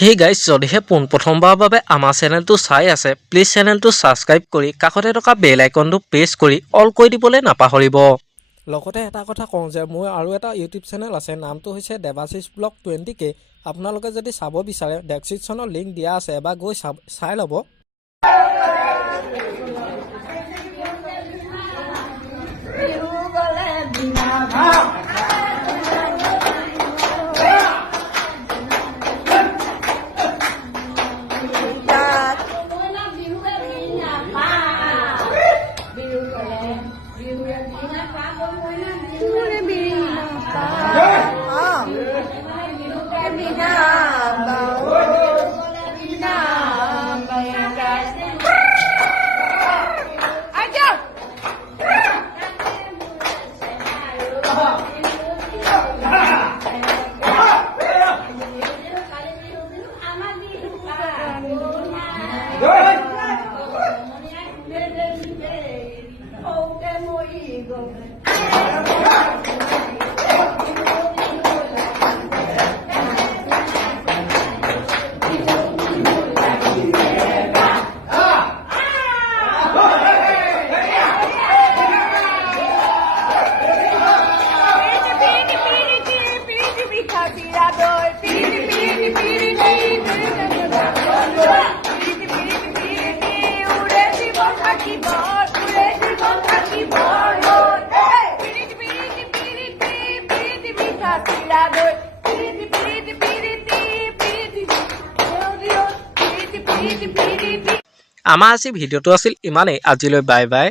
Hey guys, যদিহে পোনপ্ৰথমবাৰৰ বাবে আমাৰ চেনেলটো চাই আছে, প্লিজ চেনেলটো ছাবস্ক্ৰাইব কৰি কাষতে থকা বেল আইকনটো প্ৰেছ কৰি অল কৰি দিবলৈ নাপাহৰিব। লগতে এটা কথা কওঁ যে মোৰ আৰু এটা ইউটিউব চেনেল আছে, নামটো হৈছে দেৱাশিষ ব্লগ 20K। আপোনালোকে যদি চাব বিচাৰে ডেছক্ৰিপশ্যনৰ লিংক দিয়া আছে, এবাৰ গৈ চাই ল'ব। আমাৰ আজি ভিডিঅ'টো আছিল ইমানেই। আজিলৈ বাই বাই।